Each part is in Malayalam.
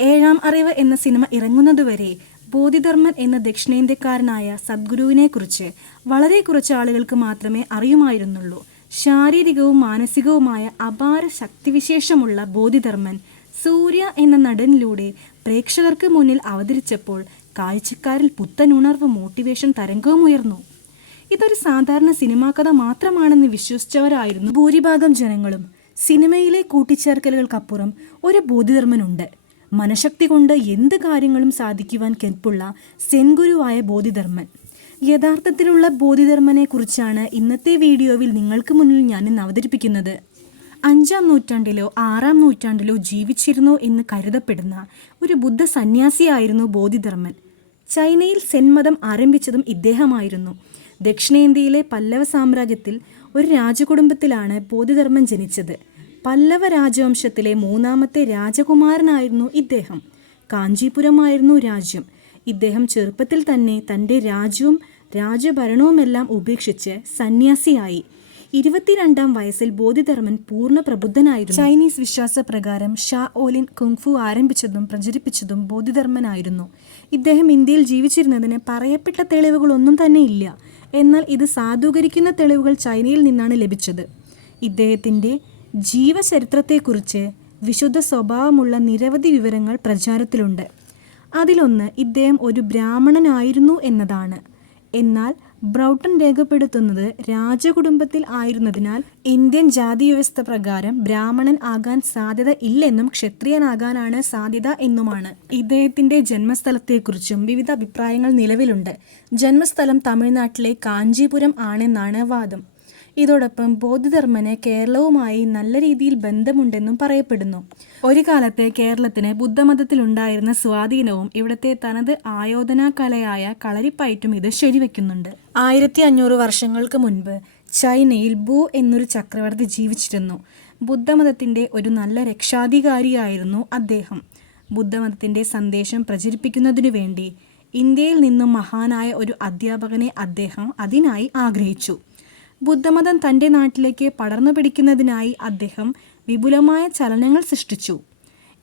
ഏഴാം അറിവ് എന്ന സിനിമ ഇറങ്ങുന്നതുവരെ ബോധിധർമ്മൻ എന്ന ദക്ഷിണേന്ത്യക്കാരനായ സദ്ഗുരുവിനെ കുറിച്ച് വളരെ കുറച്ച് ആളുകൾക്ക് മാത്രമേ അറിയുമായിരുന്നുള്ളൂ. ശാരീരികവും മാനസികവുമായ അപാര ശക്തിവിശേഷമുള്ള ബോധിധർമ്മൻ സൂര്യ എന്ന നടനിലൂടെ പ്രേക്ഷകർക്ക് മുന്നിൽ അവതരിച്ചപ്പോൾ കാഴ്ചക്കാരിൽ പുത്തൻ ഉണർവ് മോട്ടിവേഷൻ തരംഗവും ഉയർന്നു. ഇതൊരു സാധാരണ സിനിമാ കഥ മാത്രമാണെന്ന് വിശ്വസിച്ചവരായിരുന്നു ഭൂരിഭാഗം ജനങ്ങളും. സിനിമയിലെ കൂട്ടിച്ചേർക്കലുകൾക്കപ്പുറം ഒരു ബോധിധർമ്മനുണ്ട്. മനഃശക്തി കൊണ്ട് എന്ത് കാര്യങ്ങളും സാധിക്കുവാൻ കെൽപ്പുള്ള സെൻഗുരുവായ ബോധിധർമ്മൻ. യഥാർത്ഥത്തിലുള്ള ബോധിധർമ്മനെ കുറിച്ചാണ് ഇന്നത്തെ വീഡിയോയിൽ നിങ്ങൾക്ക് മുന്നിൽ ഞാൻ ഇന്ന് അവതരിപ്പിക്കുന്നത്. അഞ്ചാം നൂറ്റാണ്ടിലോ ആറാം നൂറ്റാണ്ടിലോ ജീവിച്ചിരുന്നു എന്ന് കരുതപ്പെടുന്ന ഒരു ബുദ്ധ സന്യാസിയായിരുന്നു ബോധിധർമ്മൻ. ചൈനയിൽ സെൻമതം ആരംഭിച്ചതും ഇദ്ദേഹമായിരുന്നു. ദക്ഷിണേന്ത്യയിലെ പല്ലവ സാമ്രാജ്യത്തിൽ ഒരു രാജകുടുംബത്തിലാണ് ബോധിധർമ്മൻ ജനിച്ചത്. പല്ലവ രാജവംശത്തിലെ മൂന്നാമത്തെ രാജകുമാരനായിരുന്നു ഇദ്ദേഹം. കാഞ്ചീപുരമായിരുന്നു രാജ്യം. ഇദ്ദേഹം ചെറുപ്പത്തിൽ തന്നെ തന്റെ രാജ്യവും രാജഭരണവുമെല്ലാം ഉപേക്ഷിച്ച് സന്യാസിയായി. ഇരുപത്തിരണ്ടാം വയസ്സിൽ ബോധിധർമ്മൻ പൂർണ പ്രബുദ്ധനായിരുന്നു. ചൈനീസ് വിശ്വാസപ്രകാരം ഷാ ഓലിൻ കുങ്ഫു ആരംഭിച്ചതും പ്രചരിപ്പിച്ചതും ബോധിധർമ്മനായിരുന്നു. ഇദ്ദേഹം ഇന്ത്യയിൽ ജീവിച്ചിരുന്നതിന് പറയപ്പെട്ട തെളിവുകളൊന്നും തന്നെ ഇല്ല. എന്നാൽ ഇത് സാധൂകരിക്കുന്ന തെളിവുകൾ ചൈനയിൽ നിന്നാണ് ലഭിച്ചത്. ഇദ്ദേഹത്തിന്റെ ജീവചരിത്രത്തെക്കുറിച്ച് വിശുദ്ധ സ്വഭാവമുള്ള നിരവധി വിവരങ്ങൾ പ്രചാരത്തിലുണ്ട്. അതിലൊന്ന് ഇദ്ദേഹം ഒരു ബ്രാഹ്മണനായിരുന്നു എന്നതാണ്. എന്നാൽ ബ്രൗട്ടൺ രേഖപ്പെടുത്തുന്നത് രാജകുടുംബത്തിൽ ആയിരുന്നതിനാൽ ഇന്ത്യൻ ജാതി വ്യവസ്ഥ പ്രകാരം ബ്രാഹ്മണൻ ആകാൻ സാധ്യത ഇല്ലെന്നും ക്ഷത്രിയനാകാനാണ് സാധ്യത എന്നുമാണ്. ഇദ്ദേഹത്തിന്റെ ജന്മസ്ഥലത്തെക്കുറിച്ചും വിവിധ അഭിപ്രായങ്ങൾ നിലവിലുണ്ട്. ജന്മസ്ഥലം തമിഴ്നാട്ടിലെ കാഞ്ചീപുരം ആണെന്നാണ് വാദം. ഇതോടൊപ്പം ബോധിധർമ്മന് കേരളവുമായി നല്ല രീതിയിൽ ബന്ധമുണ്ടെന്നും പറയപ്പെടുന്നു. ഒരു കാലത്തെ കേരളത്തിന് ബുദ്ധമതത്തിലുണ്ടായിരുന്ന സ്വാധീനവും ഇവിടുത്തെ തനത് ആയോധനാ കലയായ കളരിപ്പയറ്റും ഇത് ശരിവെക്കുന്നുണ്ട്. ആയിരത്തി അഞ്ഞൂറ് വർഷങ്ങൾക്ക് മുൻപ് ചൈനയിൽ ബു എന്നൊരു ചക്രവർത്തി ജീവിച്ചിരുന്നു. ബുദ്ധമതത്തിന്റെ ഒരു നല്ല രക്ഷാധികാരിയായിരുന്നു അദ്ദേഹം. ബുദ്ധമതത്തിന്റെ സന്ദേശം പ്രചരിപ്പിക്കുന്നതിനു വേണ്ടി ഇന്ത്യയിൽ നിന്നും മഹാനായ ഒരു അധ്യാപകനെ അദ്ദേഹം അതിനായി ആഗ്രഹിച്ചു. ബുദ്ധമതം തന്റെ നാട്ടിലേക്ക് പടർന്നു പിടിക്കുന്നതിനായി അദ്ദേഹം വിപുലമായ ചലനങ്ങൾ സൃഷ്ടിച്ചു.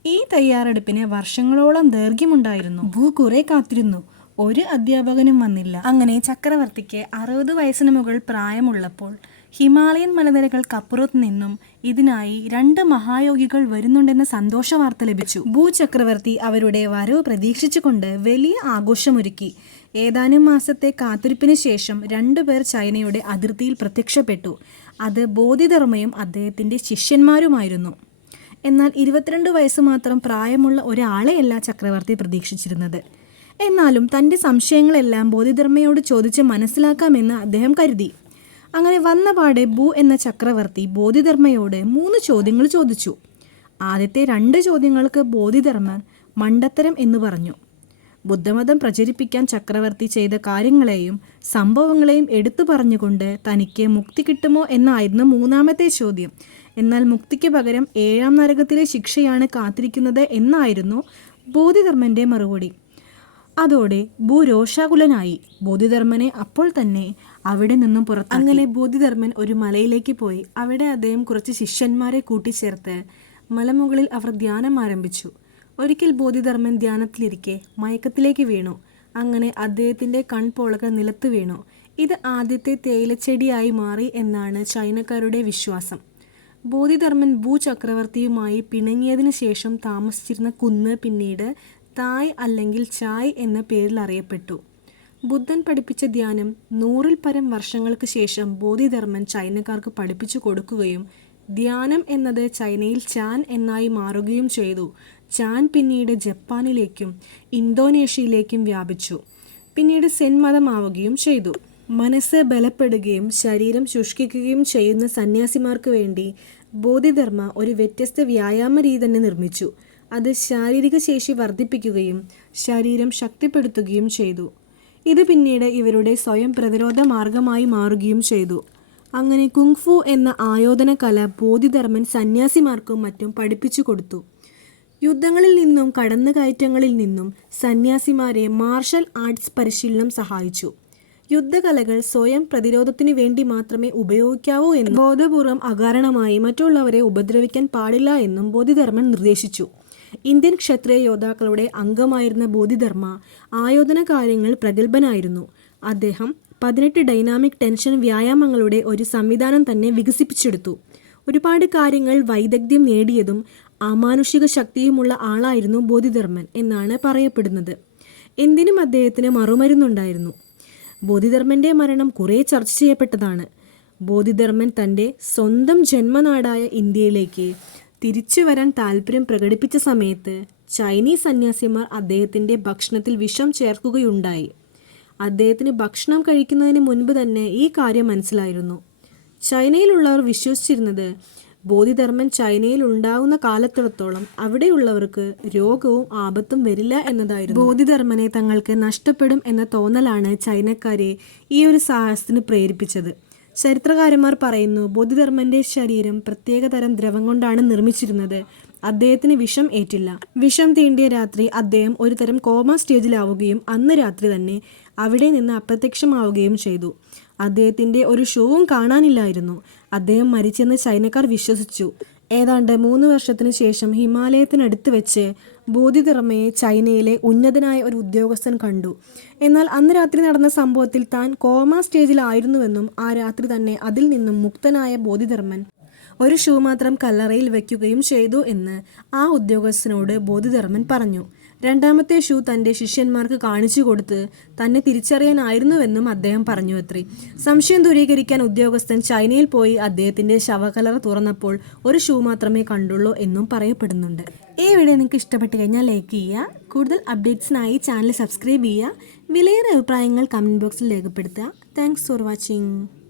ഈ തയ്യാറെടുപ്പിന് വർഷങ്ങളോളം ദൈർഘ്യമുണ്ടായിരുന്നു. ഭൂ കുറെ കാത്തിരുന്നു. ഒരു അധ്യാപകനും വന്നില്ല. അങ്ങനെ ചക്രവർത്തിക്ക് അറുപത് വയസ്സിന് മുകൾ പ്രായമുള്ളപ്പോൾ ഹിമാലയൻ മലനിരകൾക്കപ്പുറത്ത് നിന്നും ഇതിനായി രണ്ട് മഹായോഗികൾ വരുന്നുണ്ടെന്ന സന്തോഷ വാർത്ത ലഭിച്ചു. ഭൂചക്രവർത്തി അവരുടെ വരവ് പ്രതീക്ഷിച്ചുകൊണ്ട് വലിയ ആഘോഷമൊരുക്കി. ഏതാനും മാസത്തെ കാത്തിരിപ്പിന് ശേഷം രണ്ടുപേർ ചൈനയുടെ അതിർത്തിയിൽ പ്രത്യക്ഷപ്പെട്ടു. അത് ബോധിധർമ്മയും അദ്ദേഹത്തിന്റെ ശിഷ്യന്മാരുമായിരുന്നു. എന്നാൽ ഇരുപത്തിരണ്ട് വയസ്സ് മാത്രം പ്രായമുള്ള ഒരാളെയല്ല ചക്രവർത്തി പ്രതീക്ഷിച്ചിരുന്നത്. എന്നാലും തന്റെ സംശയങ്ങളെല്ലാം ബോധിധർമ്മയോട് ചോദിച്ച് മനസ്സിലാക്കാമെന്ന് അദ്ദേഹം കരുതി. അങ്ങനെ വന്ന വന്നപാടെ ബു എന്ന ചക്രവർത്തി ബോധിധർമ്മയോട് മൂന്ന് ചോദ്യങ്ങൾ ചോദിച്ചു. ആദ്യത്തെ രണ്ട് ചോദ്യങ്ങൾക്ക് ബോധിധർമ്മൻ മണ്ടത്തരം എന്ന് പറഞ്ഞു. ബുദ്ധമതം പ്രചരിപ്പിക്കാൻ ചക്രവർത്തി ചെയ്ത കാര്യങ്ങളെയും സംഭവങ്ങളെയും എടുത്തു പറഞ്ഞുകൊണ്ട് തനിക്ക് മുക്തി കിട്ടുമോ എന്നായിരുന്നു മൂന്നാമത്തെ ചോദ്യം. എന്നാൽ മുക്തിക്ക് പകരം ഏഴാം നരകത്തിലെ ശിക്ഷയാണ് കാത്തിരിക്കുന്നത് എന്നായിരുന്നു ബോധിധർമ്മന്റെ മറുപടി. അതോടെ ഭൂ രോഷാകുലനായി ബോധിധർമ്മനെ അപ്പോൾ തന്നെ അവിടെ നിന്നും പുറത്ത് അങ്ങനെ ബോധിധർമ്മൻ ഒരു മലയിലേക്ക് പോയി. അവിടെ അദ്ദേഹം കുറച്ച് ശിഷ്യന്മാരെ കൂട്ടിച്ചേർത്ത് മലമുകളിൽ അവർ ധ്യാനം ആരംഭിച്ചു. ഒരിക്കൽ ബോധിധർമ്മൻ ധ്യാനത്തിലിരിക്കെ മയക്കത്തിലേക്ക് വീണു. അങ്ങനെ അദ്ദേഹത്തിന്റെ കൺപോളകൾ നിലത്ത് വീണു. ഇത് ആദ്യത്തെ തേയിലച്ചെടിയായി മാറി എന്നാണ് ചൈനക്കാരുടെ വിശ്വാസം. ബോധിധർമ്മൻ ഭൂചക്രവർത്തിയുമായി പിണങ്ങിയതിനു ശേഷം താമസിച്ചിരുന്ന കുന്ന് പിന്നീട് തായ് അല്ലെങ്കിൽ ചായ് എന്ന പേരിൽ അറിയപ്പെട്ടു. ബുദ്ധൻ പഠിപ്പിച്ച ധ്യാനം നൂറിൽ പരം വർഷങ്ങൾക്ക് ശേഷം ബോധിധർമ്മൻ ചൈനക്കാർക്ക് പഠിപ്പിച്ചു കൊടുക്കുകയും ധ്യാനം എന്നത് ചൈനയിൽ ചാൻ എന്നായി മാറുകയും ചെയ്തു. ചാൻ പിന്നീട് ജപ്പാനിലേക്കും ഇന്തോനേഷ്യയിലേക്കും വ്യാപിച്ചു. പിന്നീട് സെൻ മതമാവുകയും ചെയ്തു. മനസ്സ് ബലപ്പെടുകയും ശരീരം ശുഷ്കിക്കുകയും ചെയ്യുന്ന സന്യാസിമാർക്ക് വേണ്ടി ബോധിധർമ്മ ഒരു വ്യത്യസ്ത വ്യായാമ രീതി തന്നെ നിർമ്മിച്ചു. അത് ശാരീരിക ശേഷി വർദ്ധിപ്പിക്കുകയും ശരീരം ശക്തിപ്പെടുത്തുകയും ചെയ്തു. ഇത് പിന്നീട് ഇവരുടെ സ്വയം പ്രതിരോധ മാർഗമായി മാറുകയും ചെയ്തു. അങ്ങനെ കുങ്ഫു എന്ന ആയോധന കല ബോധിധർമ്മൻ സന്യാസിമാർക്കും മറ്റും പഠിപ്പിച്ചു കൊടുത്തു. യുദ്ധങ്ങളിൽ നിന്നും കടന്നുകയറ്റങ്ങളിൽ നിന്നും സന്യാസിമാരെ മാർഷൽ ആർട്സ് പരിശീലനം സഹായിച്ചു. യുദ്ധകലകൾ സ്വയം പ്രതിരോധത്തിനു വേണ്ടി മാത്രമേ ഉപയോഗിക്കാവൂ എന്നും ബോധപൂർവം അകാരണമായി മറ്റുള്ളവരെ ഉപദ്രവിക്കാൻ പാടില്ല എന്നും ബോധിധർമ്മൻ നിർദ്ദേശിച്ചു. ഇന്ത്യൻ ക്ഷത്രിയ യോദ്ധാക്കളുടെ അംഗമായിരുന്ന ബോധിധർമ്മ ആയോധന കാര്യങ്ങൾ പ്രഗത്ഭനായിരുന്നു. അദ്ദേഹം പതിനെട്ട് ഡൈനാമിക് ടെൻഷൻ വ്യായാമങ്ങളുടെ ഒരു സംവിധാനം തന്നെ വികസിപ്പിച്ചെടുത്തു. ഒരുപാട് കാര്യങ്ങൾ വൈദഗ്ധ്യം നേടിയതും അമാനുഷിക ശക്തിയുമുള്ള ആളായിരുന്നു ബോധിധർമ്മൻ എന്നാണ് പറയപ്പെടുന്നത്. എന്തിനും അദ്ദേഹത്തിന് മറുമരുന്നുണ്ടായിരുന്നു. ബോധിധർമ്മന്റെ മരണം കുറേ ചർച്ച ചെയ്യപ്പെട്ടതാണ്. ബോധിധർമ്മൻ തന്റെ സ്വന്തം ജന്മനാടായ ഇന്ത്യയിലേക്ക് തിരിച്ചു വരാൻ താല്പര്യം പ്രകടിപ്പിച്ച സമയത്ത് ചൈനീസ് സന്യാസിമാർ അദ്ദേഹത്തിന്റെ ഭക്ഷണത്തിൽ വിഷം ചേർക്കുകയുണ്ടായി. അദ്ദേഹത്തിന് ഭക്ഷണം കഴിക്കുന്നതിന് മുൻപ് തന്നെ ഈ കാര്യം മനസ്സിലായിരുന്നു. ചൈനയിലുള്ളവർ വിശ്വസിച്ചിരുന്നത് ബോധിധർമ്മൻ ചൈനയിൽ ഉണ്ടാകുന്ന കാലത്തിടത്തോളം അവിടെയുള്ളവർക്ക് രോഗവും ആപത്തും വരില്ല എന്നതായിരുന്നു. ബോധിധർമ്മനെ തങ്ങൾക്ക് നഷ്ടപ്പെടും എന്ന തോന്നലാണ് ചൈനക്കാരെ ഈ ഒരു സാഹസത്തിന് പ്രേരിപ്പിച്ചത്. ചരിത്രകാരന്മാർ പറയുന്നു ബോധിധർമ്മന്റെ ശരീരം പ്രത്യേകതരം ദ്രവം കൊണ്ടാണ് നിർമ്മിച്ചിരുന്നത്. അദ്ദേഹത്തിന് വിഷം ഏറ്റില്ല. വിഷം തീണ്ടിയ രാത്രി അദ്ദേഹം ഒരു തരം കോമ സ്റ്റേജിലാവുകയും അന്ന് രാത്രി തന്നെ അവിടെ നിന്ന് അപ്രത്യക്ഷമാവുകയും ചെയ്തു. അദ്ദേഹത്തിന്റെ ഒരു ഷൂവും കാണാനില്ലായിരുന്നു. അദ്ദേഹം മരിച്ചെന്ന് ചൈനക്കാർ വിശ്വസിച്ചു. ഏതാണ്ട് മൂന്ന് വർഷത്തിനു ശേഷം ഹിമാലയത്തിനടുത്ത് വെച്ച് ബോധിധർമ്മയെ ചൈനയിലെ ഉന്നതനായ ഒരു ഉദ്യോഗസ്ഥൻ കണ്ടു. എന്നാൽ അന്ന് രാത്രി നടന്ന സംഭവത്തിൽ താൻ കോമ സ്റ്റേജിലായിരുന്നുവെന്നും ആ രാത്രി തന്നെ അതിൽ നിന്നും മുക്തനായ ബോധിധർമ്മൻ ഒരു ഷൂ മാത്രം കല്ലറയിൽ വയ്ക്കുകയും ചെയ്തു എന്ന് ആ ഉദ്യോഗസ്ഥനോട് ബോധിധർമ്മൻ പറഞ്ഞു. രണ്ടാമത്തെ ഷൂ തന്റെ ശിഷ്യന്മാർക്ക് കാണിച്ചു കൊടുത്ത് തന്നെ തിരിച്ചറിയാനായിരുന്നുവെന്നും അദ്ദേഹം പറഞ്ഞു അത്രേ. സംശയം ദൂരീകരിക്കാൻ ഉദ്യോഗസ്ഥൻ ചൈനയിൽ പോയി അദ്ദേഹത്തിന്റെ ശവകലറ തുറന്നപ്പോൾ ഒരു ഷൂ മാത്രമേ കണ്ടുള്ളൂ എന്നും പറയപ്പെടുന്നുണ്ട്. ഈ വീഡിയോ നിങ്ങൾക്ക് ഇഷ്ടപ്പെട്ട് കഴിഞ്ഞാൽ ലൈക്ക് ചെയ്യുക കൂടുതൽ അപ്ഡേറ്റ്സിനായി ചാനൽ സബ്സ്ക്രൈബ് ചെയ്യുക വിലയേറെ അഭിപ്രായങ്ങൾ കമന്റ് ബോക്സിൽ രേഖപ്പെടുത്തുക. Thanks for watching.